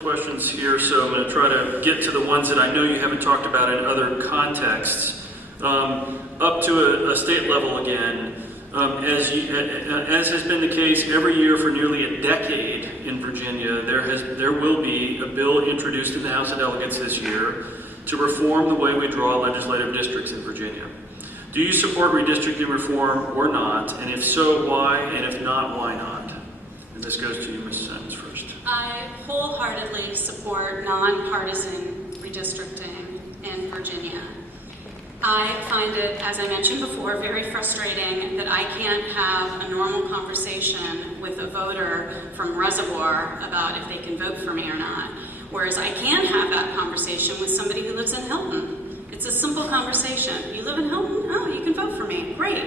Questions here, so I'm going to try to get to the ones that I know you haven't talked about in other contexts. Up to a state level again, as has been the case every year for nearly a decade in Virginia, there will be a bill introduced in the House of Delegates this year to reform the way we draw legislative districts in Virginia. Do you support redistricting reform or not? And if so, why? And if not, why not? And this goes to you, Ms. Simonds, first. I wholeheartedly support nonpartisan redistricting in Virginia. I find it, as I mentioned before, very frustrating that I can't have a normal conversation with a voter from Reservoir about if they can vote for me or not, whereas I can have that conversation with somebody who lives in Hilton. It's a simple conversation. You live in Hilton? Oh, you can vote for me. Great.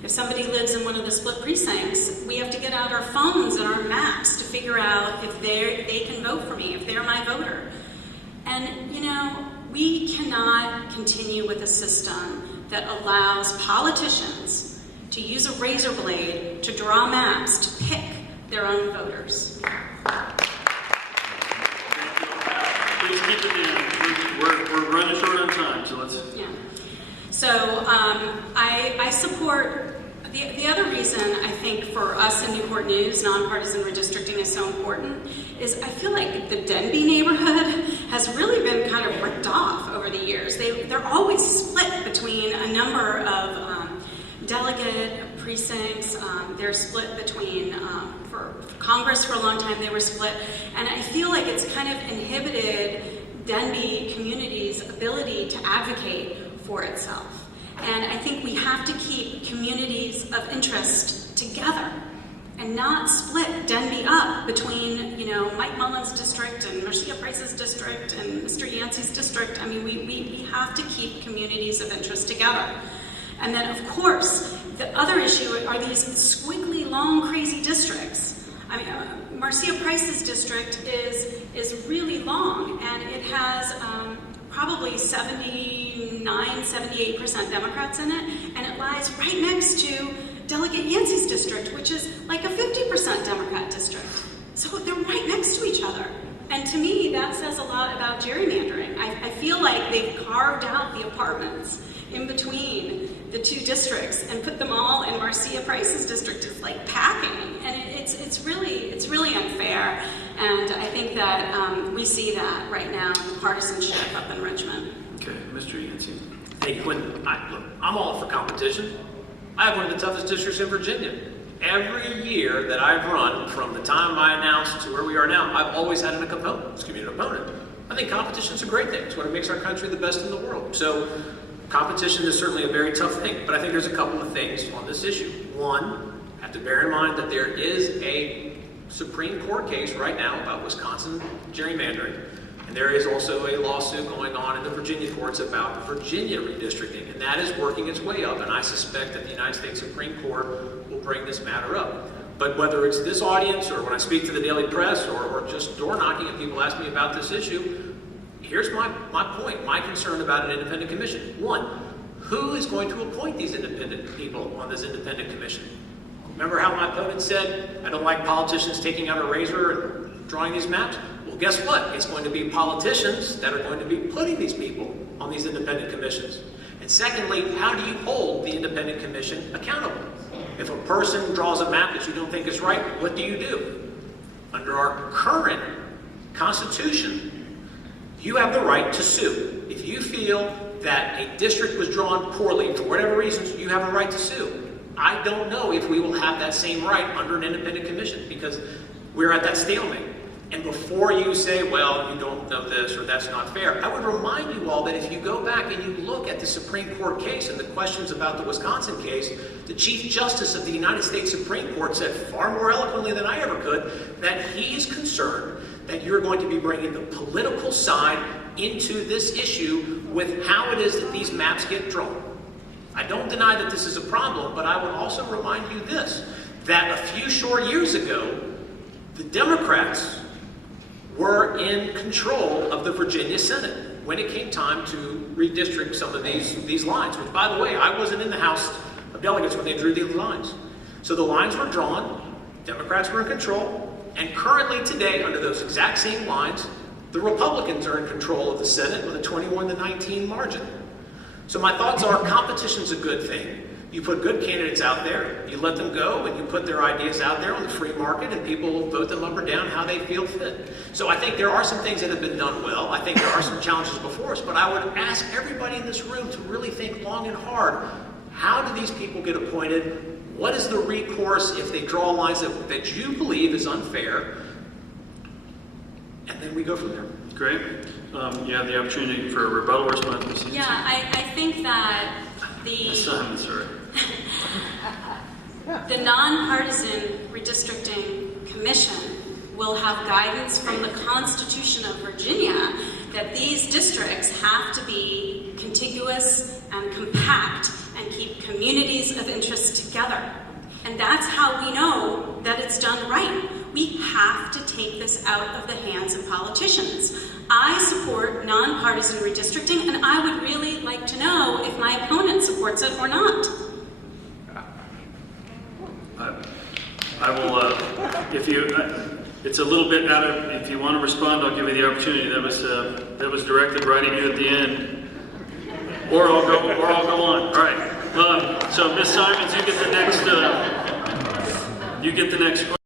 If somebody lives in one of the split precincts, we have to get out our phones and our maps to figure out if they can vote for me, if they're my voter. And, you know, we cannot continue with a system that allows politicians to use a razor blade to draw maps to pick their own voters. Please keep it in. We're running short on time, so let's... Yeah. So I support, the other reason I think for us in Newport News, nonpartisan redistricting is so important is I feel like the Denby neighborhood has really been kind of ripped off over the years. They're always split between a number of delegate precincts. They're split between, for Congress for a long time they were split. And I feel like it's kind of inhibited Denby community's ability to advocate for itself. And I think we have to keep communities of interest together and not split Denby up between, you know, Mike Mullins' district and Marcia Price's district and Mr. Yancey's district. I mean, we have to keep communities of interest together. And then, of course, the other issue are these squiggly, long, crazy districts. I mean, Marcia Price's district is really long, and it has probably 79, 78% Democrats in it, and it lies right next to Delegate Yancey's district, which is like a 50% Democrat district. So they're right next to each other. And to me, that says a lot about gerrymandering. I feel like they've carved out the apartments in between the two districts and put them all in Marcia Price's district. It's like packing, and it's really unfair. And I think that we see that right now in the partisanship up in Richmond. Okay, Mr. Yancey. Hey, Quinn, I'm all for competition. I have one of the toughest districts in Virginia. Every year that I've run, from the time I announced to where we are now, I've always had an opponent. I think competition's a great thing. It's what makes our country the best in the world. So competition is certainly a very tough thing, but I think there's a couple of things on this issue. One, have to bear in mind that there is a Supreme Court case right now about Wisconsin gerrymandering, and there is also a lawsuit going on in the Virginia courts about Virginia redistricting, and that is working its way up, and I suspect that the United States Supreme Court will bring this matter up. But whether it's this audience or when I speak to the daily press or just door knocking and people ask me about this issue, here's my point, my concern about an independent commission. One, who is going to appoint these independent people on this independent commission? Remember how my opponent said, I don't like politicians taking out a razor and drawing these maps? Well, guess what? It's going to be politicians that are going to be putting these people on these independent commissions. And secondly, how do you hold the independent commission accountable? If a person draws a map that you don't think is right, what do you do? Under our current Constitution, you have the right to sue. If you feel that a district was drawn poorly, for whatever reasons, you have a right to sue. I don't know if we will have that same right under an independent commission because we're at that stalemate. And before you say, well, you don't know this or that's not fair, I would remind you all that if you go back and you look at the Supreme Court case and the questions about the Wisconsin case, the Chief Justice of the United States Supreme Court said far more eloquently than I ever could that he is concerned that you're going to be bringing the political side into this issue with how it is that these maps get drawn. I don't deny that this is a problem, but I would also remind you this, that a few short years ago, the Democrats were in control of the Virginia Senate when it came time to redistrict some of these lines, which, by the way, I wasn't in the House of Delegates when they drew these lines. So the lines were drawn, Democrats were in control, And currently today, under those exact same lines, the Republicans are in control of the Senate with a 21-19 margin. So my thoughts are competition's a good thing. You put good candidates out there, you let them go, and you put their ideas out there on the free market, and people will vote them up or down how they feel fit. So I think there are some things that have been done well. I think there are some challenges before us, but I would ask everybody in this room to really think long and hard. How do these people get appointed? What is the recourse if they draw lines that you believe is unfair? And then we go from there. Great. You have the opportunity for a rebuttal response, Ms. Yancey. Yeah, I think that Ms. Simonds, sorry. the nonpartisan redistricting commission will have guidance from the Constitution of Virginia that these districts have to be contiguous and compact and keep communities of interest together. And that's how we know that it's done right. We have to take this out of the hands of politicians. I support nonpartisan redistricting, and I would really like to know if my opponent supports it or not. I will, it's a little bit out of, if you want to respond, I'll give you the opportunity. That was directed right at you at the end. Or I'll go on. All right. So Ms. Simonds, you get the next question.